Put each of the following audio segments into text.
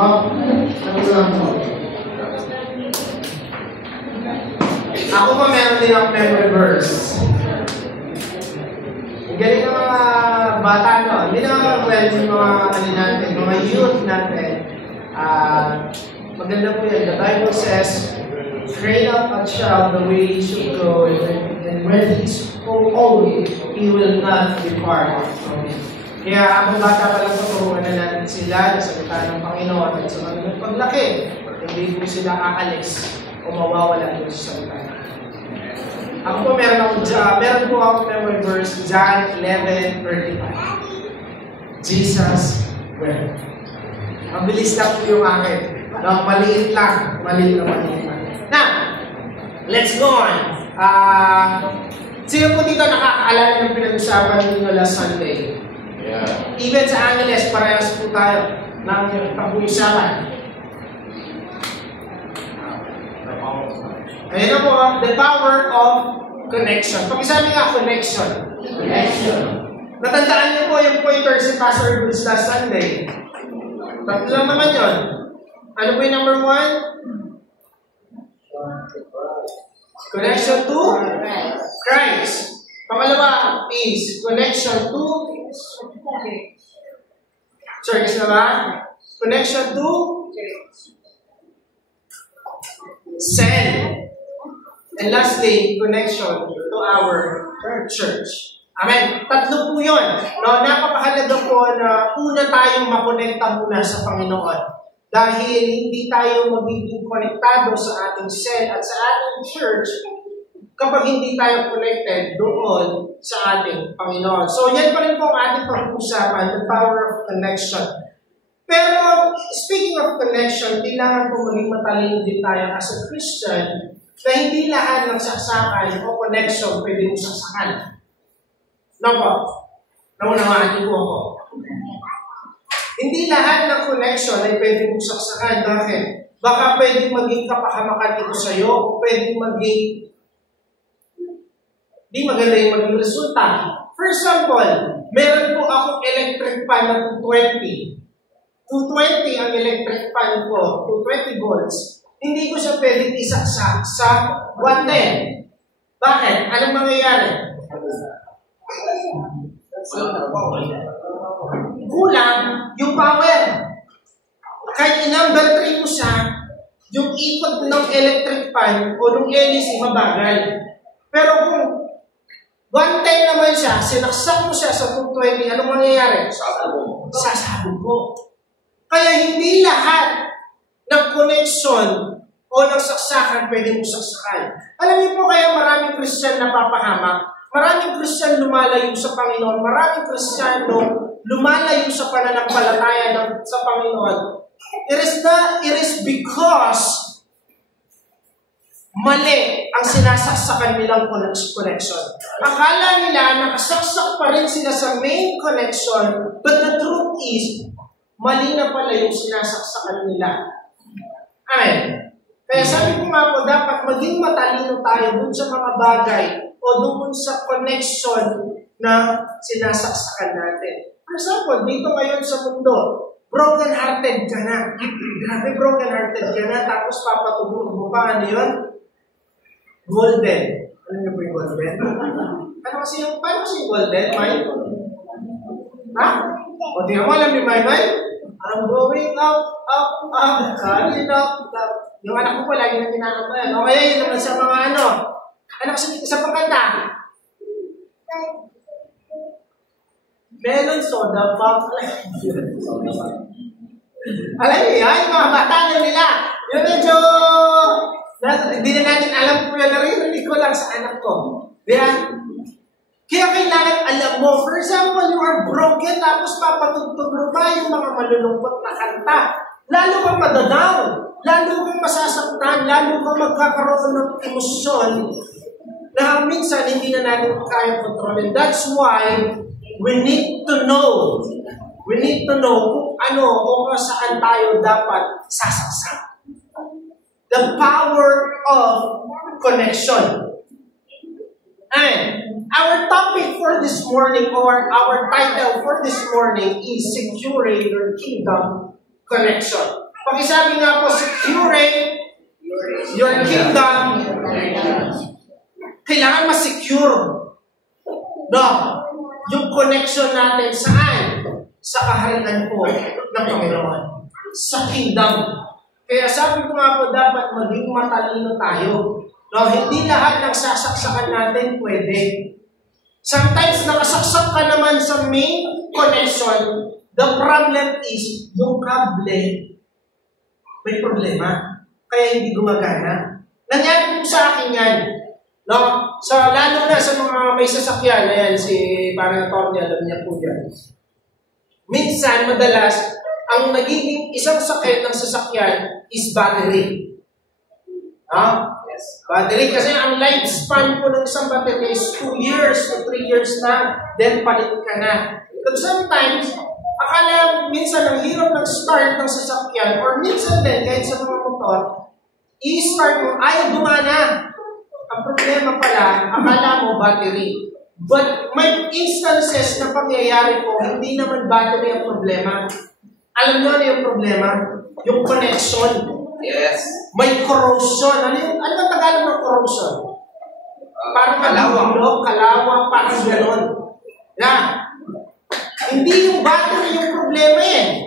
Ano lang po? Ako pa meron din ang memory verse. Galing ng mga bata, no? Hindi naman yung mga youth natin. Maganda po yan. The Bible says, train up a child the way he should go, and when he's old, he will not depart from it. Kaya abang bata pa lang tuturuan na natin sila sa salita ng Panginoon at sa kanilang paglaki, hindi po sila aalis o mawawala doon sa salita. Ako po meron po ako memory verse, John 11:35. Jesus wept. Mabilis lang po yung akin. Maliit lang. Maliit lang. Now, let's go on. Sino po dito nakakaalala ng pinag-usapan ninyo last Sunday? Yeah. Even sa Angeles, parehas po tayo ng pag-uusapan. Ayan na po, the power of connection. Pag-isabi nga, connection. Natandaan niyo po yung pointer si Pastor Bruce last Sunday. Tatlo lang naman yun. Ano po yung number 1? Connection to Christ. Pangalawa is connection to church na ba? Connection to send. And lastly, connection to our church. Amen. Tatlo po yun. No, napakahalaga po na una tayong makonekta muna sa Panginoon. Dahil hindi tayo magiging konektado sa ating cell at sa ating church kapag hindi tayo connected doon sa ating Panginoon. So, yan pa rin po ang ating pag-uusapan, the power of connection. Pero, speaking of connection, kailangan po maging matalino din tayo as a Christian na hindi lahat ng saksakan o connection pwede mong saksakan. No po? Naunawaan niyo po ako. Hindi lahat ng connection ay pwede mong saksakan. Bakit? Baka pwedeng maging kapahamakan ito sa'yo o pwedeng maging di maganda yung maging resulta. For example, meron po akong electric fan na 220. 220 ang electric fan ko, 220 volts. Hindi ko siya pwedeng isaksak sa 110. Bakit? Anong mangyayari? Kulang yung power. Kahit i-number 3 ko siya, yung ikot ng electric fan o ng LEC mabagal. Pero kung 110 naman siya, sinaksak mo siya sa 220, anong mangyayari? Sasabog mo. Kaya hindi lahat ng connection o ng saksakan pwede mong saksakan. Alam niyo po kaya maraming Christian napapahamak, maraming Christian lumalayo sa Panginoon, maraming Kristiyano lumalayo sa pananampalataya sa Panginoon. It is because mali ang sinasaksakan nilang connection. Akala nila nakasaksak pa rin sila sa main connection, but the truth is, mali na pala yung sinasaksakan nila. Amen. Kaya sabi ko nga po, dapat maging matalino tayo dun sa mga bagay o dun sa connection na sinasaksakan natin. For example, dito ngayon sa mundo, broken-hearted ka na. Grabe, broken-hearted ka na, tapos papatulog mo pa. Ano yun? Golden. Ano nyo po yung golden? Paano kasi yung golden, May? Ha? O di mo alam ni May? I'm going up, coming up. Yung anak ko po, lagi na kinakanta. O kaya yun naman sa mga ano. Ano kasi sa pagkanta? Melon soda pop. Alam niyo yan, yung mga bata na nila. Yung medyo, hindi na natin alam po yan. Narinig ko lang sa anak ko. Diyan? Kaya kailangan alam mo, for example, you are broken, tapos papatugtog mo pa yung mga malulungkot na kanta. Lalo kang madadown, lalo kang masasaktan, lalo kang magkakaroon ng emosyon na minsan hindi na natin kaya kontrolin. That's why we need to know kung ano o kung saan tayo dapat sasaksak. The power of connection. And our topic for this morning, or our title for this morning, is Securing Your Kingdom Connection. Pakisabi nga po, securing your kingdom. Kailangan ma-secure. No? Yung connection natin saan? Sa kaharian po ng Panginoon. Sa kingdom. Kaya sabi ko nga po, dapat maging matalino tayo. No? Hindi lahat ng sasaksakan natin pwede. Sometimes nakasaksak ka naman sa main connection. The problem is, yung kable, may problema. Kaya hindi gumagana. Nangyari po sa akin yan. No? So, lalo na sa mga may sasakyan, ayan, si parang attorney, alam niya po yan. Minsan, madalas, ang nagiging isang sakit ng sasakyan is battery. No? Yes. Battery, kasi ang lifespan po ng isang battery is 2 years to 3 years na, then palit ka na. But sometimes, akala minsan ang hirap ng start ng sasakyan, or minsan din, kahit sa mga motor, i-start mo, ayaw gumana. Ang problema pala, akala mo battery. But may instances na pangyayari po, hindi naman battery ang problema. Alam nyo ano yung problema? Yung connection. Yes. May corrosion. Ano ang Tagalog ng corrosion? Parang kalawa, parang gano'n. Hindi yung battery yung problema eh.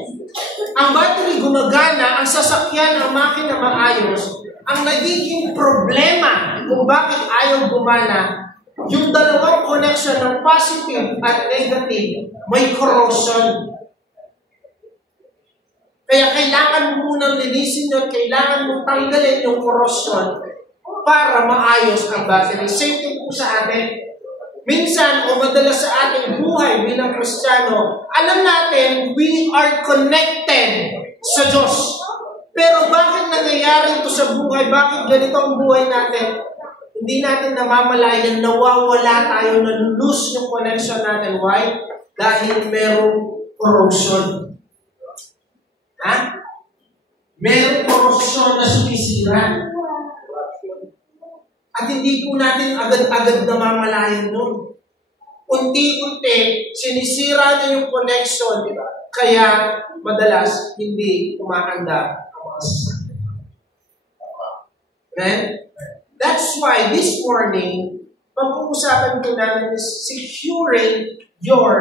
Ang battery gumagana, ang sasakyan, ang makina maayos. Ang nagiging problema kung bakit ayaw gumana, yung dalawang connection ng positive at negative, may corrosion. Kaya kailangan mo munang linisin yun, kailangan mo tanggalin yung corrosion para maayos ang battery. Same thing po sa atin. Minsan, o madalas sa ating buhay bilang Kristiyano, alam natin, we are connected sa Diyos. Pero bakit nangyayari ito sa buhay? Bakit ganito ang buhay natin? Hindi natin namamalayan, nawawala tayo, na-lose yung connection natin. Why? Dahil merong corrosion. Merong corrosion na sumisira. At hindi po natin agad-agad namamalayan nun. Unti-unti, sinisira na yung connection, di ba? Kaya madalas hindi umaanda ang mga sasakyan. Amen? That's why this morning, pag-uusapan ko namin is securing your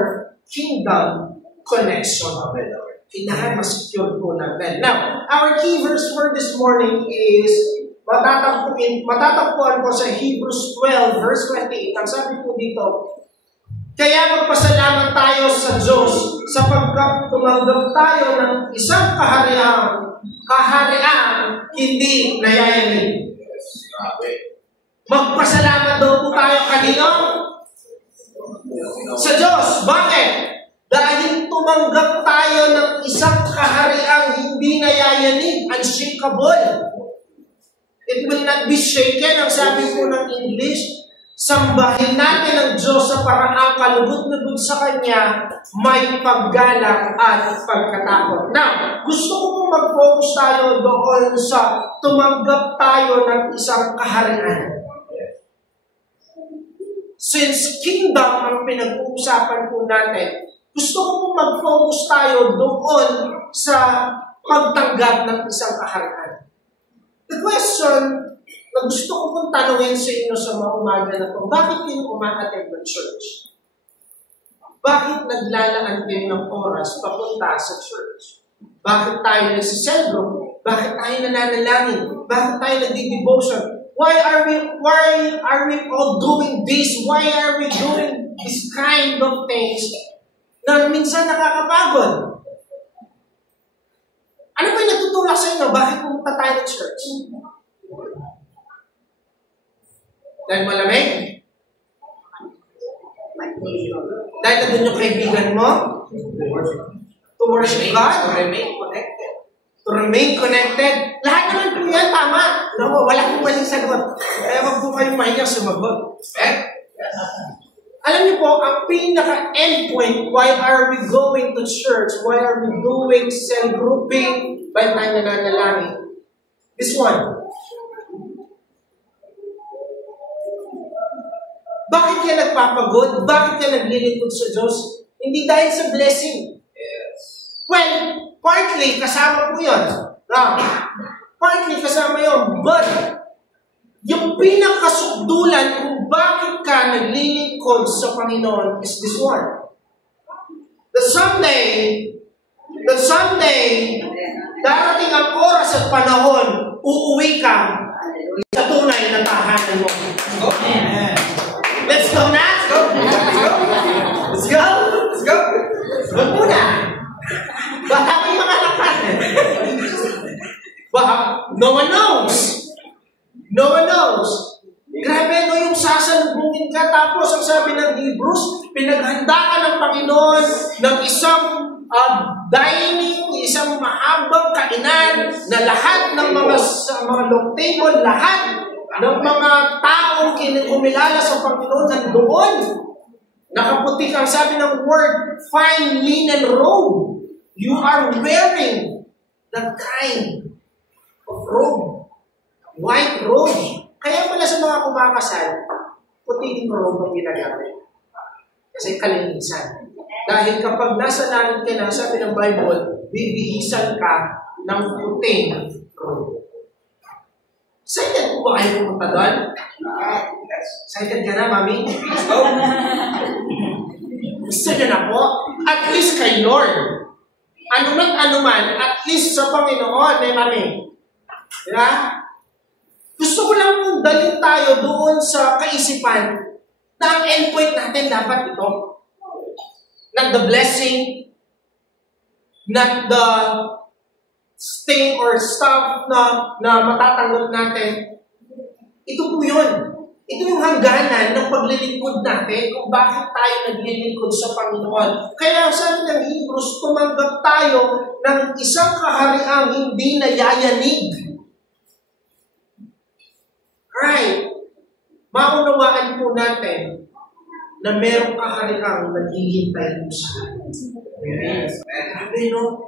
kingdom connection. Kailangan ma-secure po natin. Now, our key verse for this morning is matatagpuan po sa Hebrews 12, verse 28. Ang sabi po dito, kaya magpasalamat tayo sa Diyos sapagkat tumanggap tayo ng isang kahariang hindi nayayanig. Magpasalamat daw po tayo kanino? Sa Diyos. Bakit? Dahil tumanggap tayo ng isang kahariang hindi nayayanig, unshakable. It will not be shaken. Ang sabi po ng English, sambahin natin ang Diyos sa paraang kalubot-lubot sa Kanya, may paggalang at pagkatakot. Now, gusto ko pong mag-focus tayo doon sa tumanggap tayo ng isang kaharian. Since kingdom ang pinag-uusapan po natin, gusto ko pong mag-focus tayo doon sa pagtanggap ng isang kaharian. The question na gusto ko pong tanungin sa inyo sa mga umaga na ito, bakit kayo umaatend ng church? Bakit naglalaan kayo ng oras papunta sa church? Bakit tayo nagsisendro? Bakit tayo nananalangin? Bakit tayo nagdi-devotion? Why are we all doing this? Why are we doing this kind of things na minsan nakakapagod? Ano ba yung natutulak sa inyo? Bakit pumunta tayo ng church? Dahil malamig? Dahil nandun yung kaibigan mo? To worship God? To remain connected. To remain connected? Lahat naman po yan, tama. No, wala pong maling sagot. Kaya wag po kayong mahinyang sumagot. Alam niyo po, ang pinaka-endpoint, why are we going to church? Why are we doing cell grouping? Ba't tayo nananalangin? This one. Bakit ka nagpapagod? Bakit ka naglilingkod sa Diyos? Hindi dahil sa blessing. Yes. Well, partly, kasama po yun. Partly kasama yun. But, yung pinakasukdulan kung bakit ka naglilingkod sa Panginoon is this one. That someday, darating ang oras at panahon, uuwi ka sa tunay na tahanan mo. Let's go na! Let's go! Let's go! Huwag muna! Baka may mga lakas. No one knows. No one knows. Grabe, no, yung sasalubungin ka, tapos ang sabi ng Hebrews, pinaghanda ka ng Panginoon ng isang dining, isang mahabang kainan na lahat ng mga long table, lahat ng mga taong kumilala sa Panginoon nandoon. Nakaputi kang sabi ng word, fine linen robe. You are wearing that kind of robe. White robe. Kaya pala sa mga kumakasal, puting robe ang ginagamit. Kasi kalinisan. Dahil kapag nasa langit ka na, sabi ng Bible, bibihisan ka ng puting robe. Excited po ba kayo pumunta doon? Excited ka na, Mami? Gusto nyo na po? At least kay Lord. Ano man, at least sa Panginoon, Mami. Diba? Gusto ko lang mong dalhin tayo doon sa kaisipan na ang endpoint natin dapat ito. Not the blessing, not the sting or stuff na matatanggap natin. Ito po yun. Ito yung hangganan ng paglilingkod natin kung bakit tayo naglilingkod sa Panginoon. Kaya sabi ng Hebrews, tumanggap tayo ng isang kahariang hindi nayayanig. Right. Maunawaan po natin na merong kahariang naghihintay mo sa atin. Grabe, no?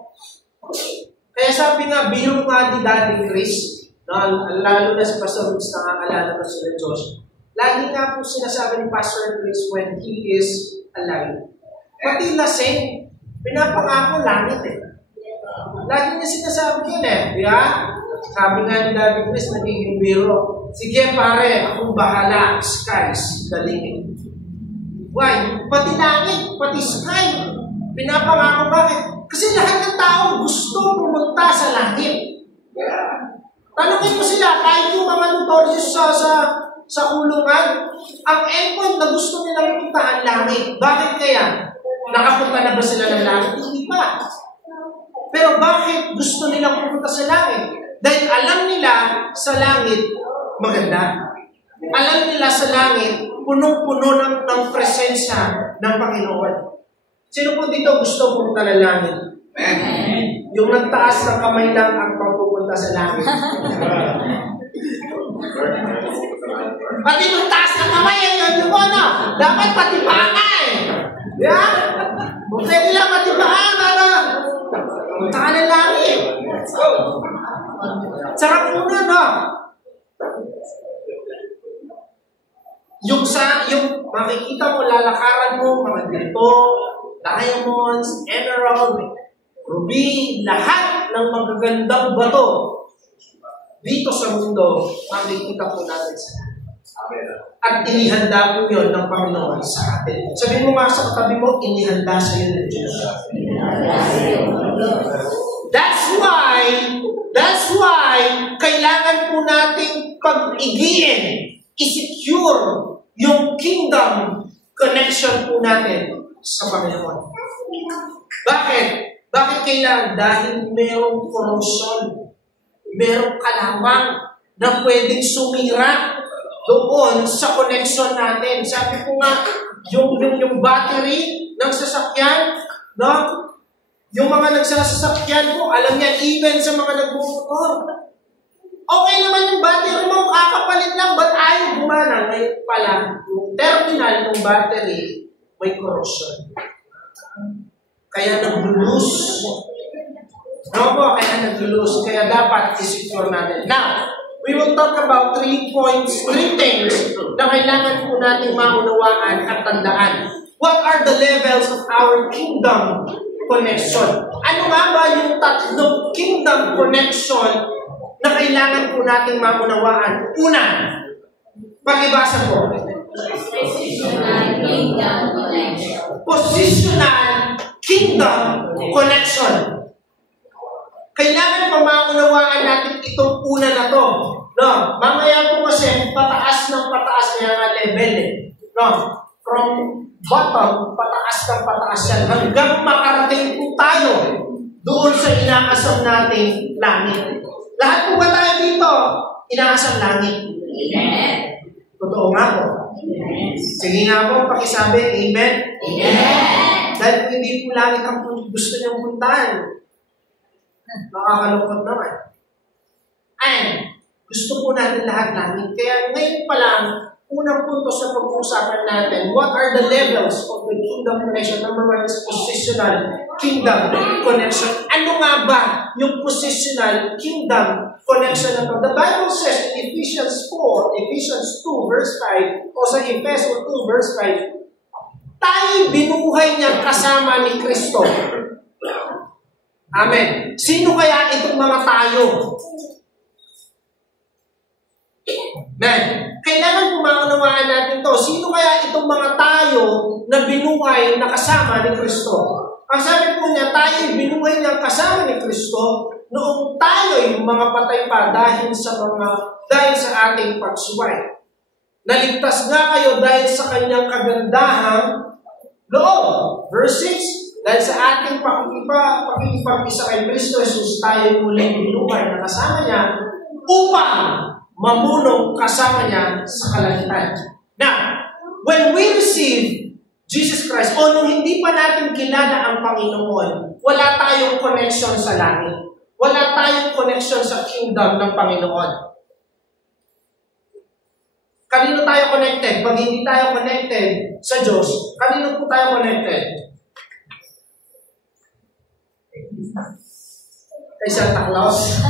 Kaya sabi nga, biro nga ni Daddy Chris, lalo na si Pastor Roots, nakakalala ko sila Diyos, lagi nga po sinasabi ni Pastor Chris when he is alive. Pati lasing, pinapangako langit eh. Lagi niya sinasabi yun eh. Yeah? Sabi nga ni Daddy Chris, nagiging biro. Sige pare, akong bahala. Skies the limit. Why? Pati langit, pati sky. Pinapangako bakit? Kasi lahat ng tao gusto pumunta sa langit. Tanungin mo sila, kahit yung mga notorious sa kulungan, ang endpoint na gusto nilang puntahan langit. Bakit kaya? Nakapunta na ba sila ng langit? Hindi pa. Pero bakit gusto nilang pumunta sa langit? Dahil alam nila sa langit, maganda. Alam nila sa langit, punong-puno ng presensya ng Panginoon. Sino po dito gusto pumunta ng langit? Amen. Yung nagtaas ng kamay lang ang pagpupunta sa langit. Pati yung taas ng kamay, yun yung ano, dapat patibaka eh. Yeah? Kung pwede lang patibaka, punta ka ng langit. Sarap muna, no? Yung makikita mo, lalakaran mo, mga ganito, diamonds, emerald, ruby, lahat ng magagandang bato dito sa mundo, makikita po natin sa at inihanda po yun ng Panginoon sa atin. Sabihin mo nga sa katabi mo, inihanda sa iyo ng Diyos. That's why, kailangan po nating pag-igiin, i-secure yung kingdom connection po natin sa Panginoon. Bakit? Bakit kailangan? Dahil merong corrosion, merong kalawang na pwedeng sumira doon sa connection natin. Sabi ko nga, yung battery ng sasakyan, no? Yung mga nagsasasakyan po, alam yan, even sa mga nagbumotor. Okay naman yung battery mo, kakapalit lang, ba't ayaw gumana? Ngayon pala, yung terminal ng battery, may corrosion. Kaya nag-lose. No po, kaya nag-lose. Kaya dapat i-secure natin. Now, we will talk about 3 things na kailangan po natin maunawaan at tandaan. What are the levels of our kingdom connection? Ano nga ba yung tatlong kingdom connection na kailangan po nating maunawaan? Una, pakibasa po. Positional kingdom connection. Positional kingdom connection. Kailangan pa maunawaan natin itong una na to. No, mamaya po kasi pataas ng pataas niya level eh. No, from bottom, pataas ng pataas yan. Hanggang makarating po tayo doon sa inaasam nating langit. Lahat po ba tayo dito? Inaasam langit. Amen. Totoo nga po. Amen. Sige nga po, pakisabi, amen? Amen. Dahil hindi po langit ang gusto niyong puntahan. Makakalungkot naman. And, gusto po natin lahat langit. Kaya ngayon pa lang, unang punto sa pag-uusapan natin, what are the levels of the kingdom connection? Number one is positional kingdom connection. Ano nga ba yung positional kingdom connection na to? The Bible says in Ephesians 4, Ephesians 2 verse 5, o sa Ephesians 2 verse 5, tayo binuhay niya kasama ni Kristo. Amen. Sino kaya itong mga tayo? Amen. Kailangan po maunawaan natin to. Sino kaya itong mga tayo na binuhay na kasama ni Kristo? Ang sabi po niya, tayo binuhay na kasama ni Kristo noong tayo yung mga patay pa dahil sa ating pagsuway. Naligtas nga kayo dahil sa kanyang kagandahang loob. Verse 6, dahil sa ating pakikipag-isa kay Kristo Jesus, tayo muling binuhay na kasama niya upang mamulong kasama niya sa kalangitan. Now, when we receive Jesus Christ, o nung hindi pa natin kilala ang Panginoon, wala tayong connection sa langit. Wala tayong connection sa kingdom ng Panginoon. Kanino tayo connected? Pag hindi tayo connected sa Diyos, kanino po tayo connected? Kay Santa Claus?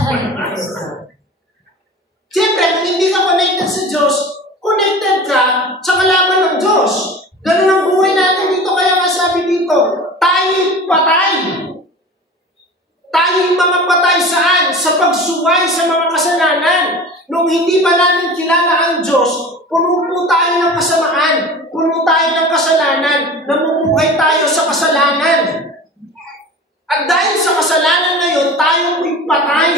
Siyempre, kung hindi ka connected sa Diyos, connected ka sa kalaban ng Diyos. Ganun ang buhay natin dito. Kaya nga sabi dito, tayo'y patay. Tayo'y mga patay saan? Sa pagsuway sa mga kasalanan. Nung hindi pa natin kilala ang Diyos, puno po tayo ng kasamaan. Puno tayo ng kasalanan. Namumuhay tayo sa kasalanan. At dahil sa kasalanan na yun, tayo po'y patay.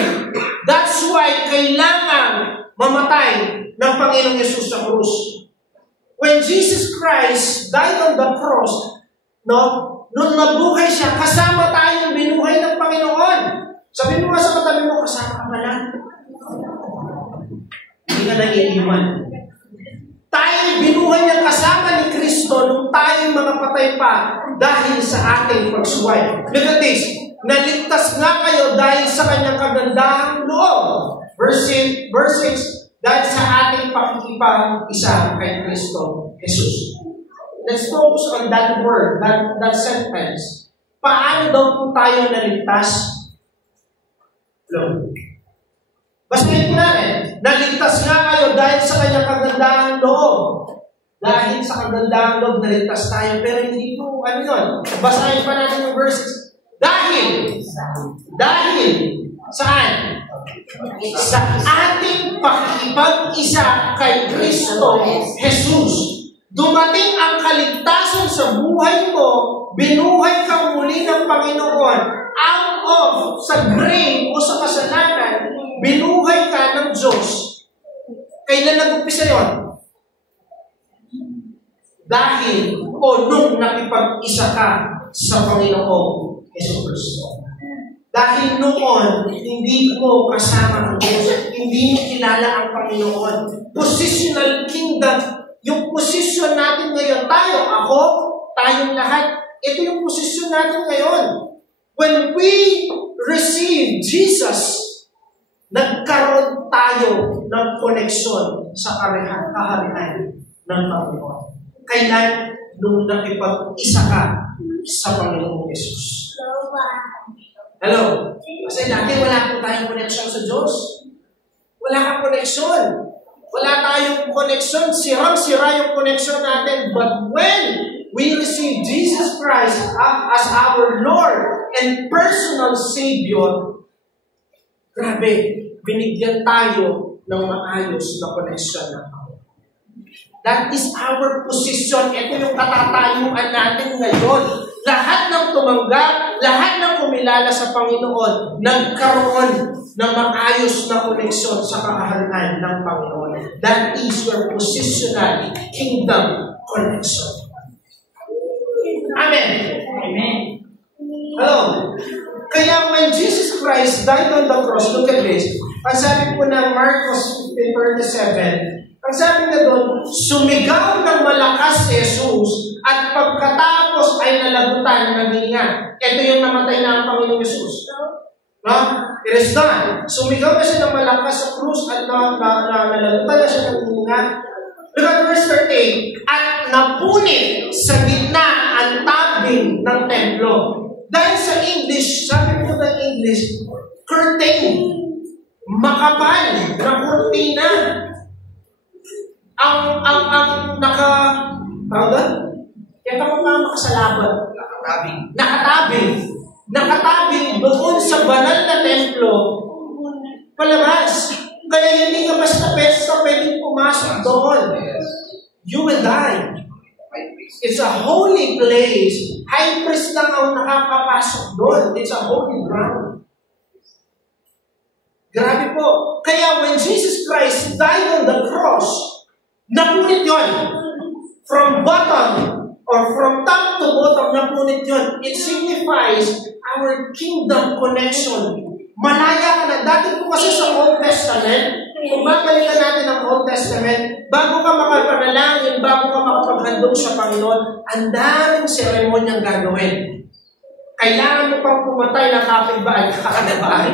That's why kailangan mamatay ng Panginoong Yesus sa krus. When Jesus Christ died on the cross, nung nabuhay siya, kasama tayong binuhay ng Panginoon. Sabi mo nga sa katabi mo, kasama ka pala. Hindi ka nag-iiwan. Tayo binuhay ng kasama ni Kristo nung tayo mga patay pa dahil sa ating pagsuway. Look at this. Naligtas nga kayo dahil sa kanyang kagandahang loob. Verse 6, dahil sa ating pakikipag-isa kay Kristo Jesus. Let's focus on that word, that sentence. Paano daw po tayo naligtas? Look. Basahin po natin. Naligtas nga kayo dahil sa kanyang kagandahang loob. Dahil sa kagandahang loob, naligtas tayo. Pero hindi po, ano yun? Basahin pa natin yung verses. Dahil, saan? Sa ating pakikipag-isa kay Kristo Jesus. Dumating ang kaligtasan sa buhay mo, binuhay ka muli ng Panginoon, out of, sa grave o sa kasalanan, binuhay ka ng Diyos. Kailan nag-umpisa yun? Dahil, o nung nakipag-isa ka sa Panginoon Jesus Kristo. Dahil noon, hindi mo kasama ang Diyos. Hindi mo kilala ang Panginoon. Positional kingdom. Yung position natin ngayon, tayo, ako, tayong lahat, ito yung position natin ngayon. When we receive Jesus, nagkaroon tayo ng koneksyon sa kaharian ng Panginoon. Kailan? Nung nakipag-isa ka sa Panginoong Jesus. Hello? Kasi dati wala po tayong koneksyon sa Diyos. Wala kang koneksyon. Wala tayong koneksyon. Sirang-sira yung koneksyon natin. But when we receive Jesus Christ as our Lord and personal Savior, grabe, binigyan tayo ng maayos na connection ng Panginoon. That is our position. Ito yung katatayuan natin ngayon. Lahat ng tumanggap, lahat ng kumilala sa Panginoon, nagkaroon ng maayos na koneksyon sa kaharian ng Panginoon. That is your positional kingdom connection. Amen. Amen. Hello. Kaya when Jesus Christ died on the cross, look at this. Ang sabi po ng Marcos 15:37, ang sabi na doon, sumigaw ng malakas si Jesus at pagkatapos ay nalagutan ng hininga. Ito yung namatay na ang Panginoong Jesus. No? It is done. Sumigaw na siya ng malakas sa krus at nalagutan na siya ng hininga. Look at verse 38. At napunit sa gitna ang tabing ng templo. Dahil sa English, sabi po ng English, curtain. Makapal na kurtina. Ang kaya ka pa makasalabat. Nakatabing doon sa banal na templo, palabas. Kaya hindi ka basta pwedeng pumasok doon. You will die. It's a holy place. High priest lang ang nakakapasok doon. It's a holy ground. Grabe po. Kaya when Jesus Christ died on the cross, napunit yun. From bottom or from top to bottom, napunit yun. It signifies our kingdom connection. Malaya ka na. Dati po kasi sa Old Testament, kung babalikan natin ang Old Testament, bago ka makapanalangin, bago ka makapaghandog sa Panginoon, ang daming seremonyang gagawin. Kailangan mo pang pumatay ng kapitbahay, kakanabahay.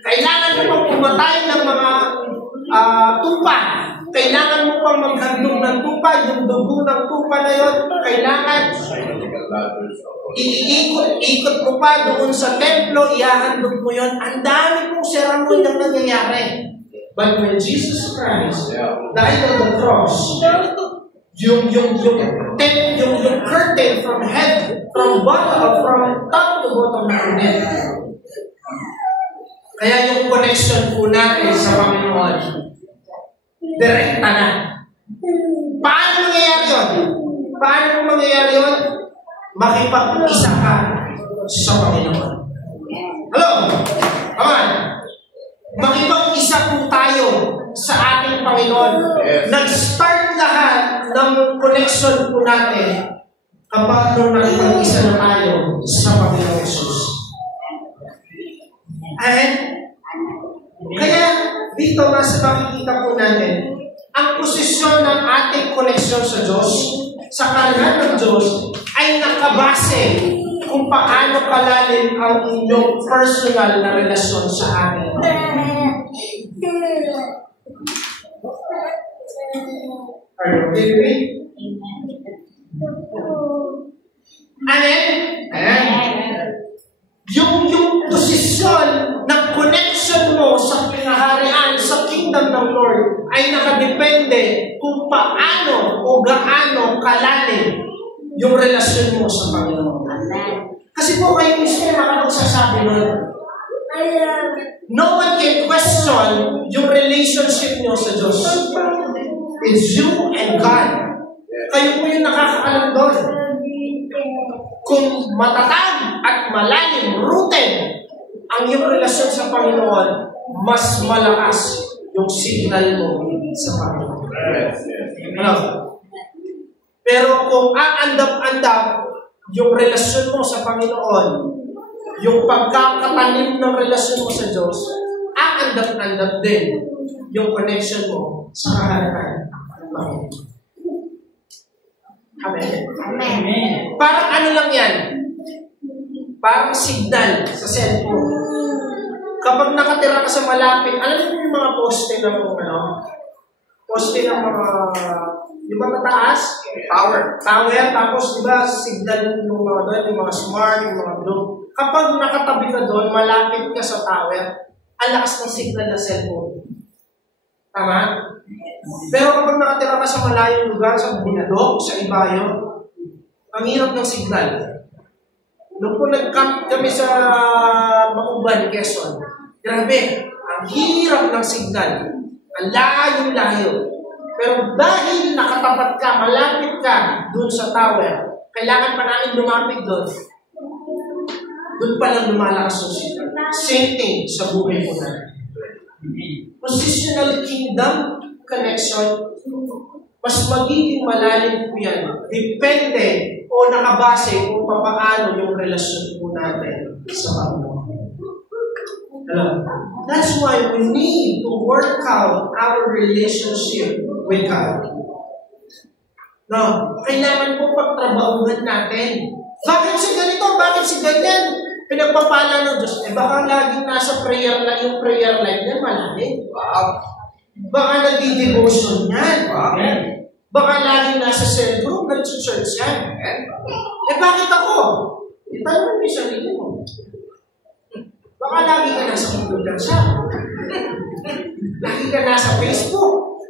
Kailangan mo pang pumatay ng mga tupa. Kailangan mo pang maghandog ng tupa, yung dugo ng tupa na yun, kailangan iikot mo pa doon sa templo, ihahandog mo yun. Ang dami pong seremonyang nangyayari. But when Jesus Christ died on the cross, yung curtain from head, from top to bottom na ulit. Kaya yung connection po natin sa Panginoon, direkta na. Paano mangyayari yun? Paano mangyayari yun? Makipag-isa ka sa Panginoon. Hello? Come on. Makipag-isa po tayo sa ating Panginoon. Nag-start lahat ng connection po natin kapag nung nakipag-isa na tayo sa Panginoon Jesus. And kaya dito nasa makikita po natin ang posisyon ng ating koneksyon sa Diyos, sa kaharian ng Diyos, ay nakabase kung paano kalalim ang inyong personal na relasyon sa atin. Are you with me? Amen? Yung posisyon ng connection mo sa pinaharian, sa kingdom ng Lord, ay nakadepende kung paano o gaano kalalim yung relasyon mo sa Panginoon. Kasi po kayo mismo makapagsasabi nun. No one can question yung relationship nyo sa Diyos. It's you and God. Kayo po yung nakakaalam doon. Kung matatag at malalim, rooted ang iyong relasyon sa Panginoon, mas malakas yung signal mo sa Panginoon. Ano? Pero kung aandap-andap yung relasyon mo sa Panginoon, yung pagkakatanim ng relasyon mo sa Diyos, aandap-andap din yung connection mo sa kaharian ng Panginoon. Amen. Amen. Parang ano lang yan? Parang signal sa cellphone. Kapag nakatira ka sa malapit, alam mo yung mga poste ng poste ng mga, di ba mataas? Tower, tapos di ba signal ng mga doon, yung mga smart, yung mga blue. Kapag nakatabi ka doon, malapit ka sa tower, ang lakas ng signal ng cellphone. Tama? Pero kapag nakatira ka sa malayong lugar, sa bundok, sa ibayo, Ang hirap ng signal. Nung po nag-camp kami sa Mauban, Quezon, grabe, ang hirap ng signal. Ang layo-layo. Pero dahil nakatapat ka, malapit ka dun sa tower, kailangan pa namin lumapit doon. Doon pa lang lumalakas yung signal. Same thing sa buhay po natin. Positional kingdom connection, mas magiging malalim po yan. Depende o nakabase kung paano yung relasyon po natin sa Panginoon. That's why we need to work out our relationship with God. No, kailangan po pagtrabahuhan natin. Bakit si ganito? Bakit si ganyan? Pinagpapala ng Diyos. Baka laging nasa prayer na yung prayer life niya malalim. Baka nagdi-devotion yan. Baka laging nasa cell group, nag-church yan. Bakit ako? Itanong mo yung sarili mo. Baka lagi ka nasa computer siya. Lagi ka nasa Facebook.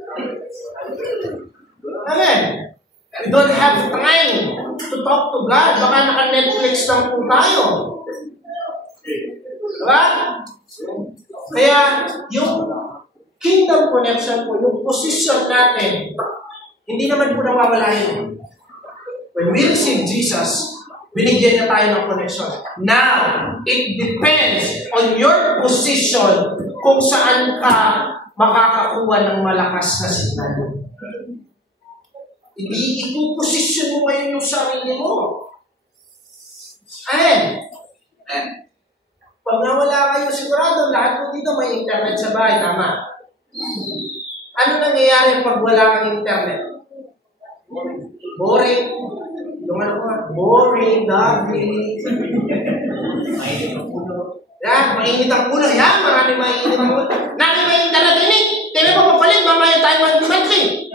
Amen. We don't have time to talk to God. Baka naka-Netflix lang po tayo. Diba? Kaya, yung kingdom connection po, yung position natin, hindi naman po nawawala yun. When we receive Jesus, binigyan niya tayo ng connection. Now, it depends on your position kung saan ka makakakuha ng malakas na signal. Hindi ipuposisyon mo ngayon yung sarili mo. Amen. Pag nawala kayo, sigurado, lahat po dito may internet sa bahay, tama? Ano nangyayari pag wala kang internet? Boring. Yung ano ko, boring, doggy. Mainit ang ulo. Yan, mainit ang ulo. Yan, marami mainit ang ulo. Nami may internet din eh. Tila mo papalit, mamaya tayo mag-monthly.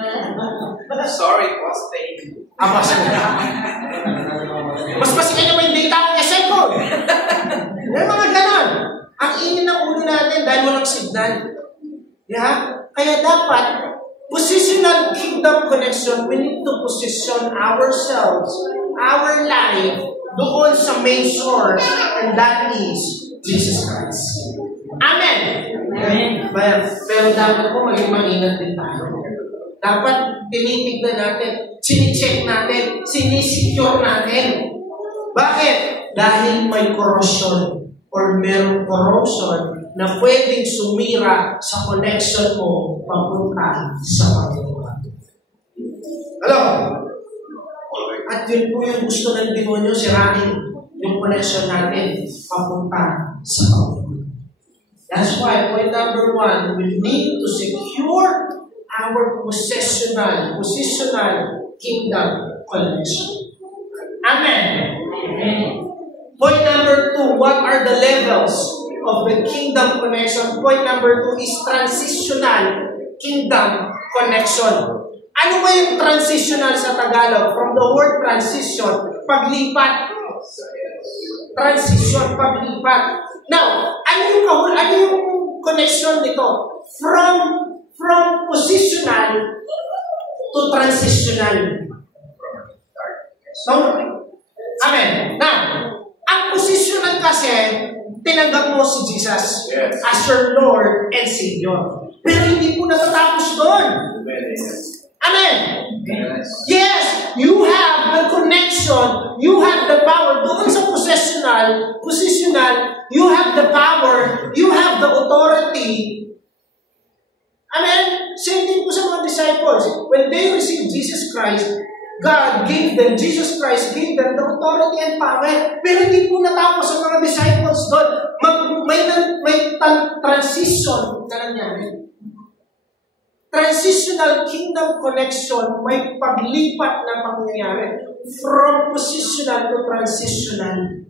Sorry, boss. Thank you. Abas mo. Mas pasikan niya pa yung data ng cellphone. May mga ganon. Ang init ng ulo natin dahil walang signal. Yeah? Kaya dapat, positional kingdom connection, we need to position ourselves, our life, doon sa main source, and that is Jesus Christ. Amen! Amen. Pero dapat po maging maingat din tayo. Dapat tinitignan natin, sinicheck natin, sinisecure natin. Bakit? Dahil may corrosion or merong corrosion na pwedeng sumira sa connection mo papunta sa Panginoon. Hello? At yun po yung gusto ng demonyo, sirain yung connection natin papunta sa Panginoon. That's why, point number 1, we need to secure our positional kingdom connection. Amen. Amen. Point number 2, what are the levels of the kingdom connection? Point number 2 is transitional kingdom connection. Ano ba yung transitional sa Tagalog? From the word transition, paglipat. Transition, paglipat. Now, ano yung connection nito? From positional to transitional. So, amen. Now, ang positional kasi, tinanggap mo si Jesus as your Lord and Savior. Pero hindi po natatapos doon. Amen. Yes, you have the connection, you have the power. Doon sa positional, you have the power, you have the authority. Amen? Same thing po sa mga disciples. When they received Jesus Christ, Jesus Christ gave them the authority and power. Pero hindi po natapos ang mga disciples doon. May transition na nangyari. Transitional kingdom connection, may paglipat na pangyayari. From positional to transitional.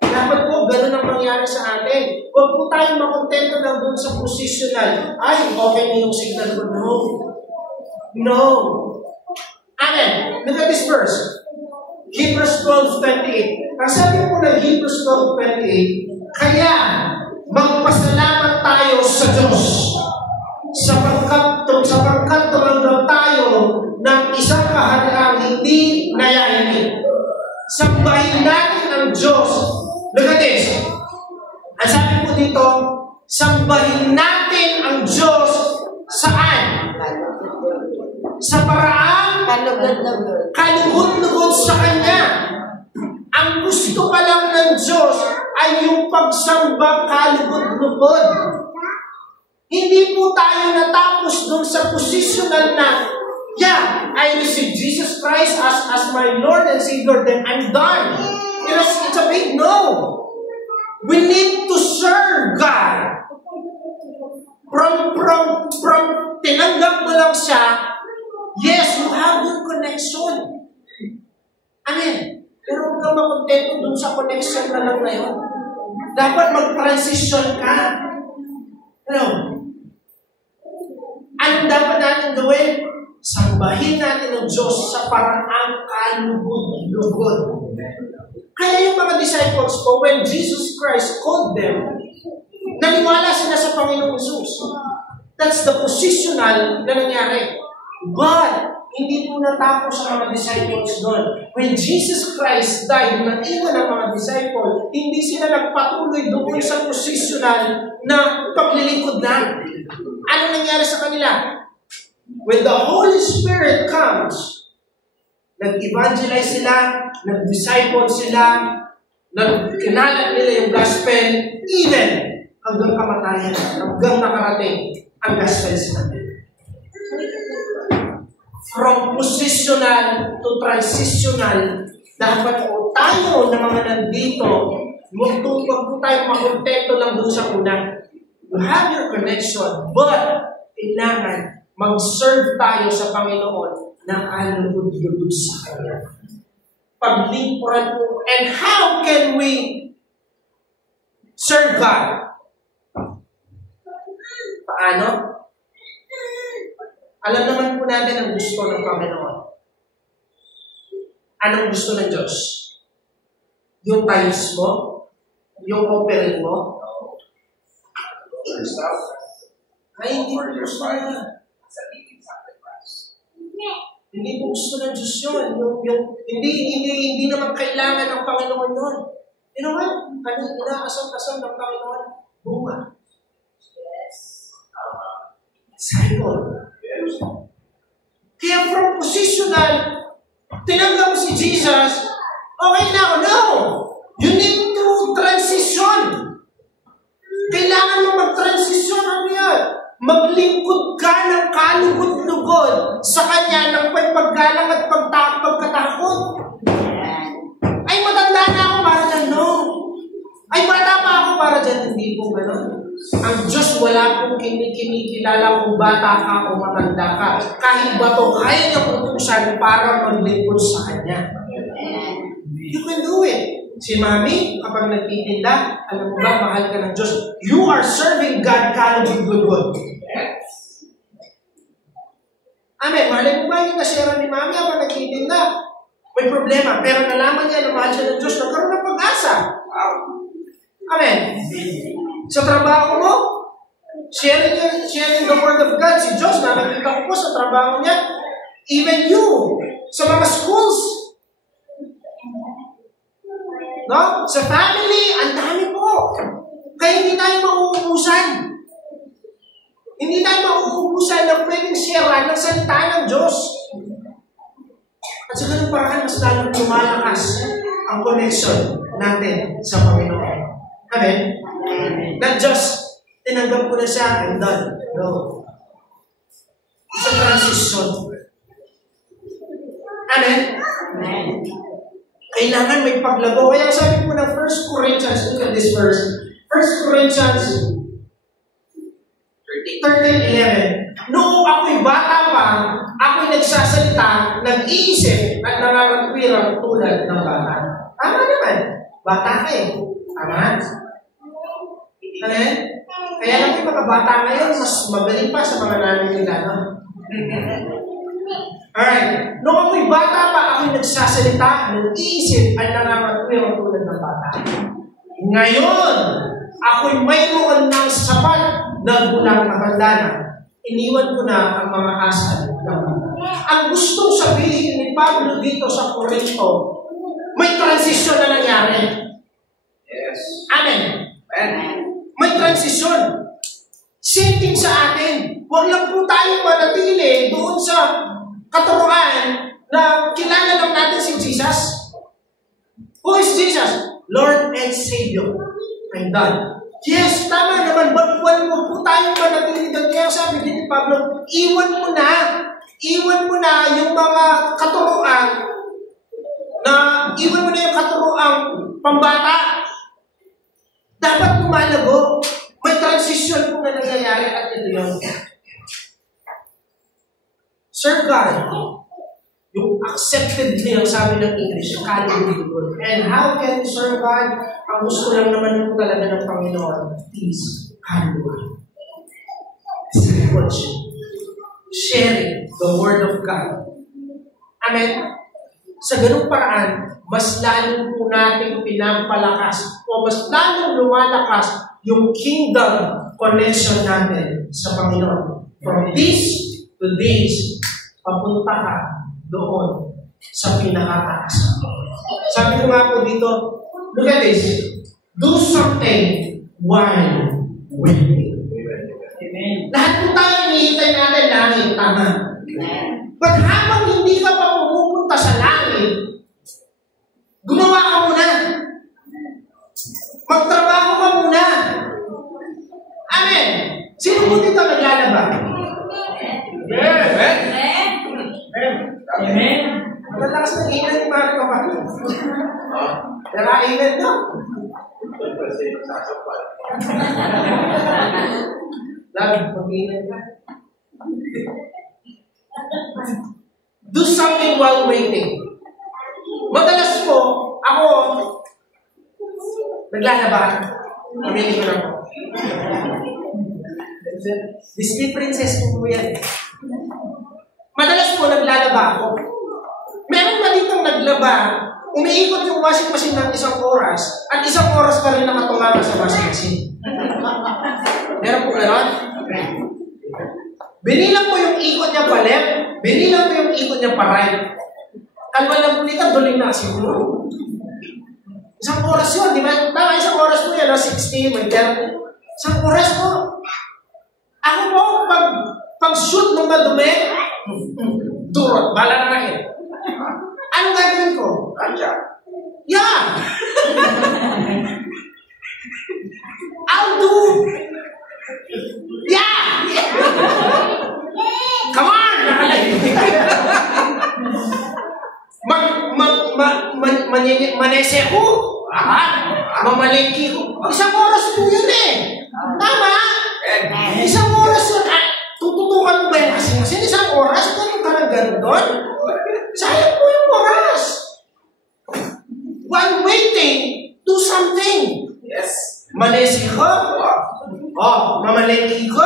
Dapat po, ganun ang mangyari sa atin. Huwag po tayong makontento lang doon sa positional. Ay, okay na yung signal ko. No. Amen. Look at this verse. Hebrews 12:28. Ang sabi po ng Hebrews 12:28, kaya magpasalamat tayo sa Diyos sapagkat tumanggap tayo ng isang kahariang hindi nayayanig. sambahin natin ang Diyos. Look at this. Ang sabi po dito, sambahin natin ang Diyos saan? Sa paraang kalugod-lugod sa Kanya. Ang gusto pa lang ng Diyos ay yung pagsamba kalugod-lugod. Hindi po tayo natapos dun sa positional na, yeah, I receive Jesus Christ as my Lord and Savior, then I'm done. It's a big no. We need to serve God. From tinanggap mo lang siya, yes, you have your connection. Amen. Pero huwag kang makontento dun sa connection na lang na yun. Dapat mag-transition ka. Ano? Anong dapat natin gawin? Sambahin natin ang Diyos sa paraang kalugod-lugod. Kaya yung mga disciples ko, when Jesus Christ called them, naniwala sila sa Panginoong Jesus. That's the positional na nangyari. But, hindi po natapos ang mga disciples doon. When Jesus Christ died, naiwan ang mga disciples, hindi sila nagpatuloy doon sa positional na paglilingkod na. Ano nangyari sa kanila? When the Holy Spirit comes, nag-evangelize sila, nag-disciple sila, nagkinalat nila yung gospel, even hanggang kamatayan, hanggang nakarating ang gospel sa kanila. From positional to transitional, dapat po tayo na mga nandito, huwag po tayo makontento lang doon sa una. You have your connection, but kailangan mag-serve tayo sa Panginoon na kalugod-lugod sa Kanya. Paglingkuran po. And how can we serve God? Paano? Alam naman po natin ang gusto ng Panginoon. Anong gusto ng Diyos? Yung tithes mo? Yung offering mo? Ay, hindi po gusto niya. Hindi po gusto ng Diyos yun. Hindi naman kailangan ng Panginoon yun. You know what? Inaasam-asam ng Panginoon. Bunga. Cycle. Kaya from positional, tinanggap mo si Jesus, okay na ako. No! You need to transition. Kailangan mo mag-transition. Ano yan? Maglingkod ka ng kalugod-lugod sa Kanya ng pagpaggalang at pagkatakot. Ay, matanda na ako para dyan. No. Ay, bata pa ako para dyan. Hindi po gano'n. Ang Diyos wala pong kinikilala kung bata ka o matanda ka. Kahit ba ito, kaya niya utusan para maglingkod sa Kanya. You can do it. Si Mami, kapag nagtitinda, alam mo ba, mahal ka ng Diyos. You are serving God kalugod-lugod. Amen. Malay mo ba yung nasira ni Mami kapag nagtitinda? May problema. Pero nalaman niya na mahal siya ng Diyos, nagkaroon ng pag-asa. Amen. Sa trabaho mo, sharing the Word of God. Si Diyos, nakakita ko po sa trabaho niya. Even you, sa mga schools. No? Sa family, ang dami po. Kaya hindi tayo mauubusan. Hindi tayo mauubusan na pwedeng sharean ng salita ng Diyos. At sa ganung paraan, mas lalong lumalakas ang connection natin sa Panginoon. Amen? Not just, tinanggap ko na siya, I'm done. No. It's a transition. Amen? Amen. Kailangan may paglago. Kaya sabi ko na 1 Corinthians, look at this verse. 1 Corinthians 13:11. Noong ako'y bata pa, ako'y nagsasalita, nag-iisip, at nangangatwirang tulad ng bata. Tama naman. Bata ka eh. Tama? Amen? Kaya lang yung mga bata ngayon, mas magaling pa sa mga nanay nila. No? Alright. Noong ako'y bata pa, ako'y nagsasalita, nag-iisip, at nangangatwirang tulad ng bata. Ngayon, ako'y mayroon ng sapat na gulang katanda na. Iniwan ko na ang mga asal ng bata. Ang gustong sabihin ni Pablo dito sa Corinto, May transition na nangyari. Yes. Amen. Amen. May transition. Same thing sa atin. Huwag lang po tayo manatili doon sa katuruan na kilala lang natin si Jesus. Who is Jesus? Lord and Savior. I'm done. Yes, tama naman. But huwag po tayo manatili doon. Kaya sabi din ni Pablo, iwan mo na yung mga katuruan iwan mo na yung katuruang pambata. Dapat lumalago. May transition po na nangyayari at ito yun. Serve God. Yung accepted niya, sabi ng English, calibration. And how can you serve God? Ang gusto lang naman po talaga ng Panginoon is calibration. Sharing the Word of God. Amen? Sa ganung paraan, mas lalo po natin pinampalakas o mas lalong lumalakas yung kingdom connection natin sa Panginoon. From this to this, papunta ka doon sa pinakataas. Sabi ko nga po dito, look at this. Do something while waiting. Amen. Lahat po tayo hinihintay natin langit, tama. But habang hindi ka pa pumupunta sa langit, gumawa ka muna. Magtrabaho ka muna. Amen. Sino po dito naglalaba? Amen. Amen. Matalakas na inan ni mga kapatid. Tara, inan na. Lagi, pag-inan ka. Do something while waiting. Madalas po, ako, naglalaba. Pamili ko na po. Disney princess po yan. Madalas po, naglalaba ako. Meron na ditong naglaba, umiikot yung washing machine ng isang oras, at isang oras pa rin nakatunga sa washing machine. Meron po gano'n? Binilang mo yung ikot niya pa left, binilang mo yung ikot niya pa right. Kalma lang po nito, duling na siguro. Isang oras yun, di ba? Tama, isang oras po yan, 60, may 30. Isang oras po. Ako po, pag-shoot ng madumi, durot, bala na kayo. Anong gagawin ko? Yeah! I'll do. Yeah! Come on! Manese ko. Mamalengki ko. Isang oras po yun eh. Tama? Isang oras yun. Tututukan mo ba yung kasi isang oras? Ganun ka na ganun? Sayang po yung oras. While waiting, do something. Yes. Manesi ko. Mamalengki ko.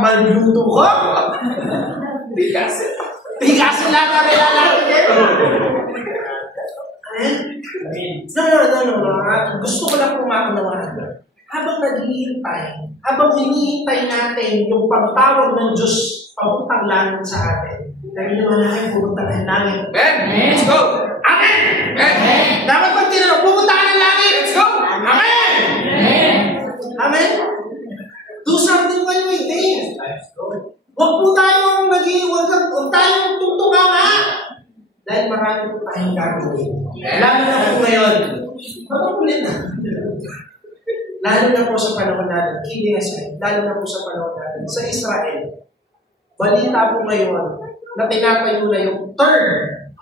Magluto ko. Bigasin lang na kailangan natin. No. Gusto ko lang pumakunawan. Habang naghihintay, habang hinihintay natin yung pagtawag ng Diyos papuntang langit sa atin, dahil naman natin pupunta ng langit. Amen. Let's go. Amen. Amen. Dapat pag tinanong, pupunta ka ng langit. Let's go. Amen. Amen. Do something while waiting. Huwag po tayong huwag tayong tutuka nga. Dahil marami po tayong gagawin. Lalo na po ngayon. Ulit na. Lalo na po sa panahon natin. Lalo na po sa panahon natin. Sa Israel, balita po ngayon na tinatayo na yung third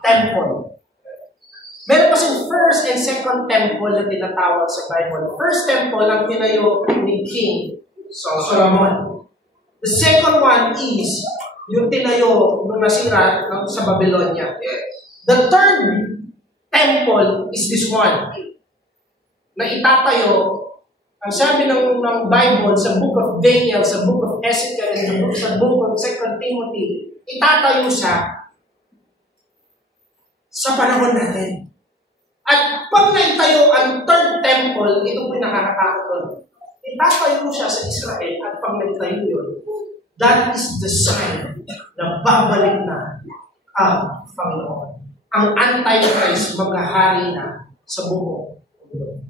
temple. Meron kasing first and second temple na tinatawag sa Bible. First temple ang tinayo ni King Solomon. The second one is yung tinayo nung nasira sa Babylonia. The third temple is this one. Na itatayo, ang sabi ng Bible sa Book of Daniel, sa Book of Ezekiel, sa Book of 2 Timothy, itatayo siya sa panahon natin. At pag naitayo ang third temple, ito po yung nakakatakot doon. Itatayo siya sa Israel at pag naitayo yun, that is the sign na babalik na ang Panginoon. ang Antichrist maghahari na sa buong mundo.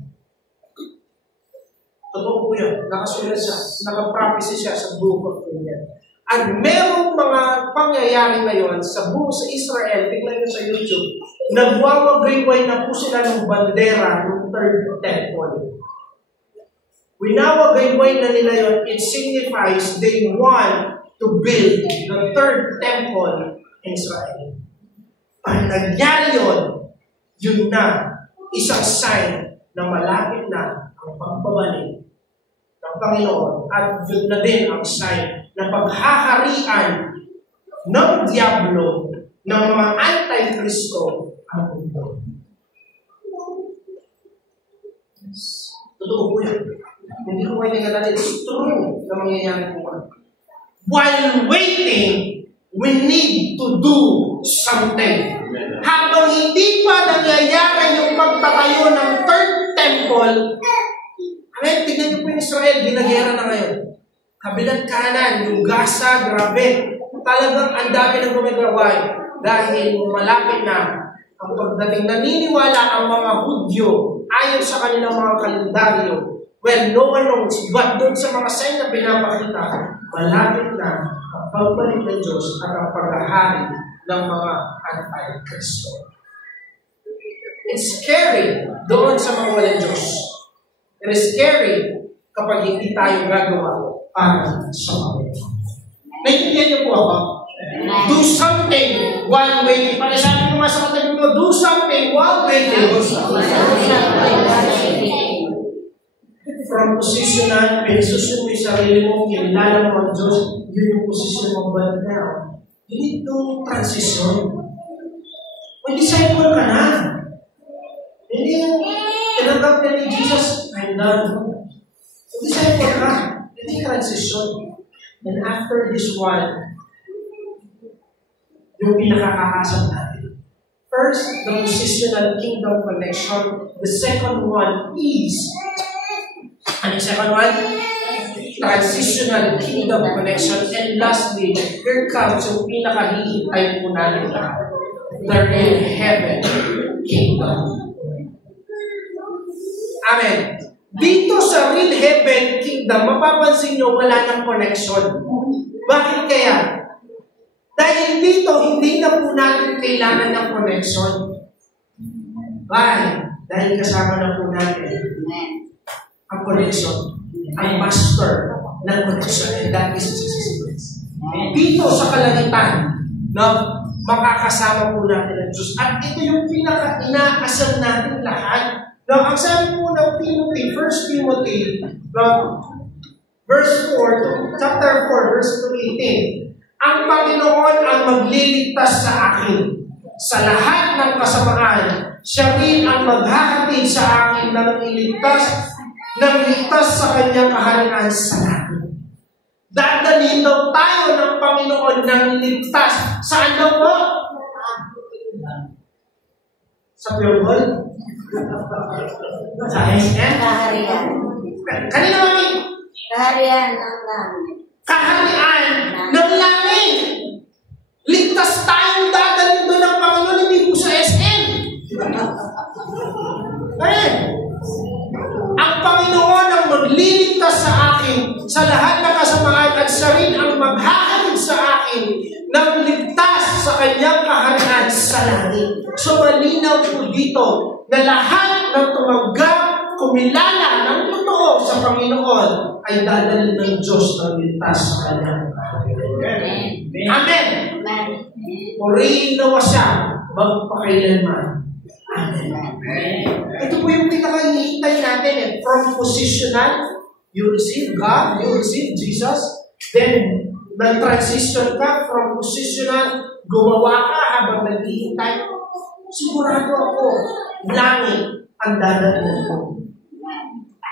Totoo po yun. Nakasulat siya. Nakaprophesy siya sa Book of Daniel. At merong mga pangyayari ngayon sa Israel, tingnan nyo sa YouTube, nagwawagayway na po sila ng bandera ng Third Temple. Winawagayway na nila yun. It signifies they want to build the Third Temple in Israel. Pag nangyari yun na isang sign na malapit na ang pagbabalik ng Panginoon at yun na din ang sign na paghaharian ng Diablo ng mga Antikristo ang mundo. Totoo po yan. Hindi ko kayo tingnan natin. It's true na mangyayari po. While waiting, we need to do something. Habang hindi pa nangyayari yung pagtatayo ng Third Temple, tingnan niyo po yung Israel, binagera na ngayon. Kabilang kanan, yung Gaza, grabe. Talagang ang dami ng gumagaway dahil malapit na ang pagdating. Naniniwala ang mga Hudyo ayon sa kanilang mga kalendaryo. Well, no one knows, but doon sa mga sign na pinapakita, malapit na ang pagbalik ng Diyos at ang paghahari ng mga Antikristo. It's scary doon sa mga walang Diyos. It is scary kapag hindi tayo gagawa para sa mga. Naintindihan niyo po ako? Do something while waiting. Para sabi mo nga sa katabi mo, do something while waiting. From positional, pinasusun mo yung sarili mo, kinilala mo ang Diyos, yun yung position mo ba now. You need to transition. May disciple ka na. Hindi yung tinanggap na ni Jesus, I'm done. May disciple ka. Hindi transition. And after this one, yung pinakakakasap natin. First, the positional kingdom connection. The second one is, and the second one, transitional kingdom connection. And lastly, here comes yung pinakahihintay po natin lahat. The real heaven kingdom. Amen. Dito sa real heaven kingdom, mapapansin nyo wala ng connection. Bakit kaya? Dahil dito, hindi na po natin kailangan ng connection. Why? Dahil kasama na po natin ang connection, ang master ng connection, and that is Jesus Christ. Dito sa kalangitan, makakasama po natin ang Diyos. At ito yung pinaka-inaasal natin lahat. Now, ang sabi po ng Timothy, 1 Timothy, verse 4, chapter 4, verse 18, ang Panginoon ang magliligtas sa akin. Sa lahat ng kasamaan, siya rin ang maghahatid sa akin ng iligtas sa kanyang kaharian sa langit. Dadalhin daw tayo ng Panginoon ng iligtas. Saan daw po? Sa pure gold? Sa SM? Kaharian. Kanina mami? Kaharian ng langit. Kaharian ng langit. Ligtas tayong dadalhin doon ng Panginoon, hindi po sa SM. Ang Panginoon ang magliligtas sa akin sa lahat ng kasamaan at siya rin ang maghahatid sa akin ng ligtas sa kanyang kaharian sa langit. So malinaw po dito na lahat ng tumanggap, kumilala ng totoo sa Panginoon ay dadalhin ng Diyos ng ligtas sa kanyang kaharian. Amen. Purihin nawa siya magpakailanman. Amen. Ito po yung pinakahihintay natin From positional, you receive God, you receive Jesus, then nag-transition ka from positional, gumawa ka habang naghihintay. Sigurado ako, langit ang dadalhin mo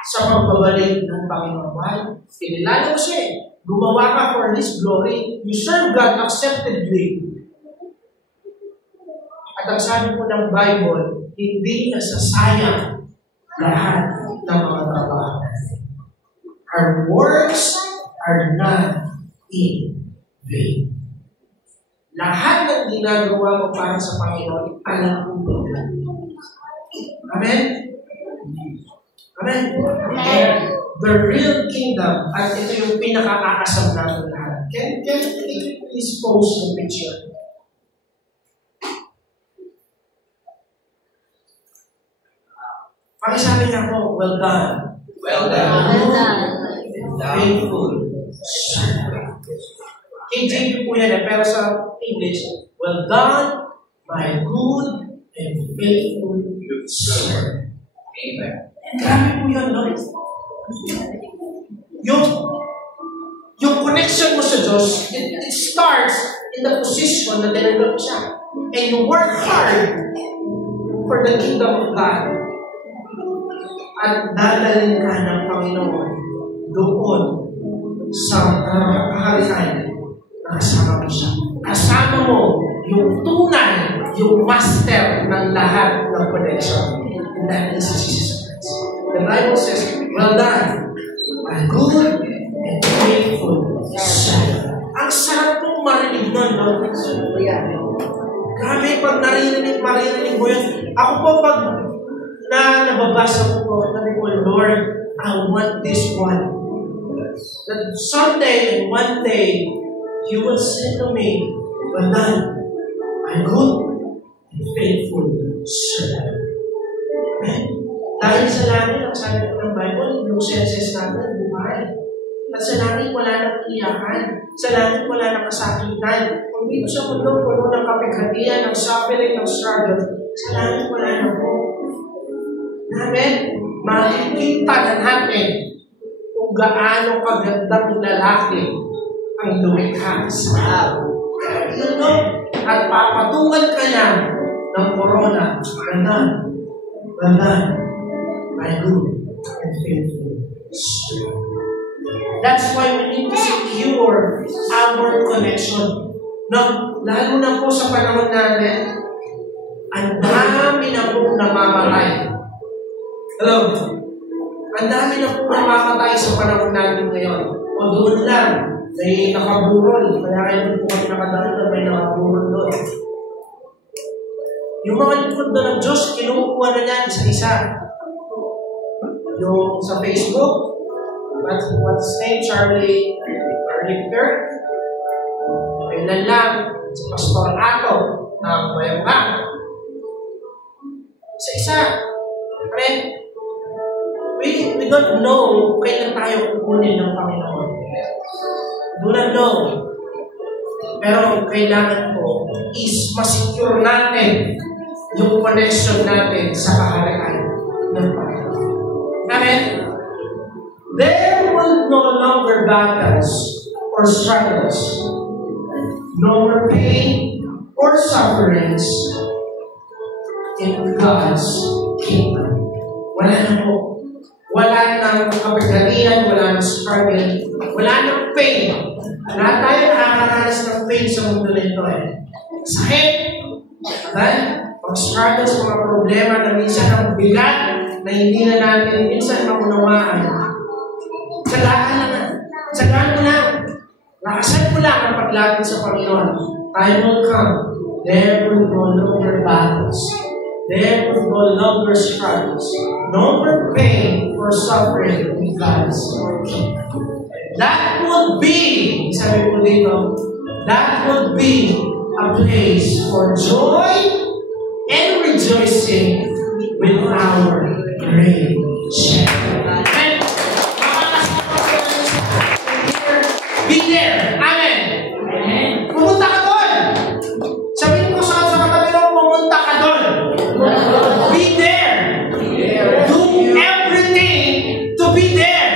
sa pagbabalik ng Panginoon. Why? Kinilala mo siya gumawa ka for His glory, you serve God acceptably. At ang sabi po ng Bible, hindi nasasayang lahat ng mga trabaho natin. Our works are not in vain. lahat ng ginagawa mo para sa Panginoon, alam mo nila. Amen? Amen? Amen. The real kingdom, at ito yung pinaka-aasam natin lahat. Can you please post the picture? Pakisabi niya ako, well done. Well done. Well done. Faithful servant. King James po yan, pero sa English, well done, my good and faithful servant. Amen. Grabe po yun, no? Yung connection mo sa Diyos, it starts in the position na tinanggap siya. And you work hard for the kingdom of God. At dadalhin ka ng Panginoon doon sa kaharian na kasama mo siya. Kasama mo yung tunay, yung master ng lahat ng connection. And that is Jesus Christ. The Bible says, well done, my good and faithful servant. Ang sarap pong marinig nun, no? Grabe, pag marinig mo yun. Ako po, pag nababasa ko po, sabi ko, Lord, I want this one. That someday and one day, you will say to me, well done, my good and faithful servant. Dahil sa langit, ang sabi ko ng Bible, yung senses natin, buhay. At sa langit, wala nang iyakan. Sa langit, wala nang kasakitan. Kung dito sa mundo, puno ng kapighatian, ng suffering, ng struggle, sa langit, wala nang po. Amen? Makikita na natin kung gaano kagandang lalaki ang lumikha sa araw. You know? At papatungan ka niya ng corona. Ganda, my good and faithful servant. That's why we need to secure our connection. No, lalo na po sa panahon natin, ang dami na po namamatay. Hello? Ang dami na po namamatay sa panahon natin ngayon. O doon lang, may nakaburol. Kaya kayo po kami nakadaan na may nakaburol doon. Yung mga likod na ng Diyos, kinukuha na niya isa-isa. Yung sa Facebook, what's his name? Charlie Kirk. Kailan lang, si Pastor Ato, na Mayabang. Isa-isa. Friend, we don't know kailan tayo kukunin ng Panginoon. Do not know. Pero kailangan po is masecure natin yung connection natin sa kaharian ng Panginoon. Amen? There will no longer battles or struggles, no more pain or sufferings in God's kingdom. Wala na po. Wala nang kapighatian, wala nang struggle, wala nang pain. Lahat tayo nakakaranas ng pain sa mundo nito Sakit. Pag-struggles, mga problema na minsan ang bigat na hindi na natin minsan maunawaan. Tsagaan mo lang. Lakasan mo lang ang paglapit sa Panginoon. Time will come. There will no longer battles. There will no longer struggles. No more pain or suffering in God's kingdom. That would be, sabi ko dito, that would be a place for joy and rejoicing with our great shepherd. And be there. Amen. Pumunta ka doon. Sabihin ko sa katabi mo, pumunta ka doon. Be there. Do everything to be there.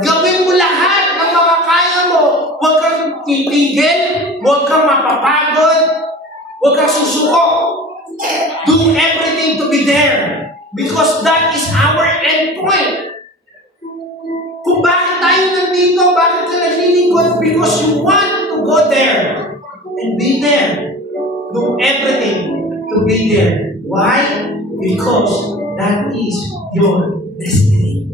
Gawin mo lahat ng makakaya mo. Huwag kang titigil. Huwag kang mapapagod. Huwag kang susuko. Do everything to be there. Because that is our end point. Kung bakit tayo nandito, bakit ka naglilingkod? Because you want to go there and be there. Do everything to be there. Why? Because that is your destiny.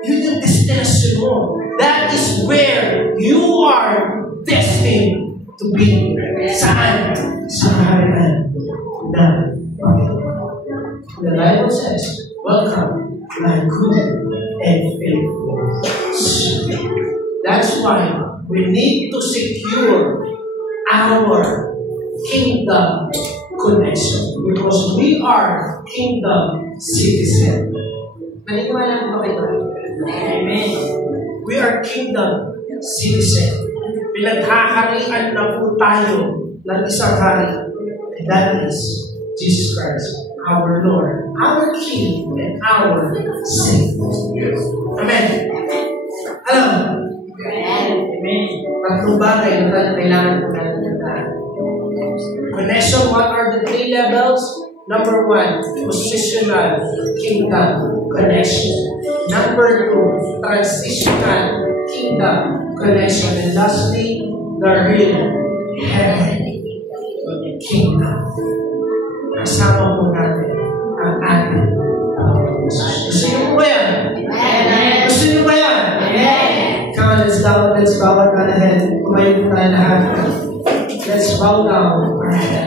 Yun destination mo. That is where you are destined to be saan? Sa kaharian ng Panginoon. The Bible says, welcome, my good and faithful servant. That's why we need to secure our kingdom connection because we are kingdom citizens. Naniniwala mo ba kayo? Amen. We are kingdom citizens. Pinaghaharian na po tayo ng isang hari. And that is Jesus Christ, our Lord, our King, and our Savior. Amen. Alam mo? Amen. Tatlong bagay na kailangan po natin tandaan. Connection, what are the 3 levels? Number 1, positional kingdom connection. Number 2, transitional kingdom connection. And lastly, the real heavenly kingdom. Kasama po natin ang ating gusto niyo po ba yan? Gusto niyo ba yan? Come on, let's bow our head. Kumain po tayo lahat. Let's bow down our head.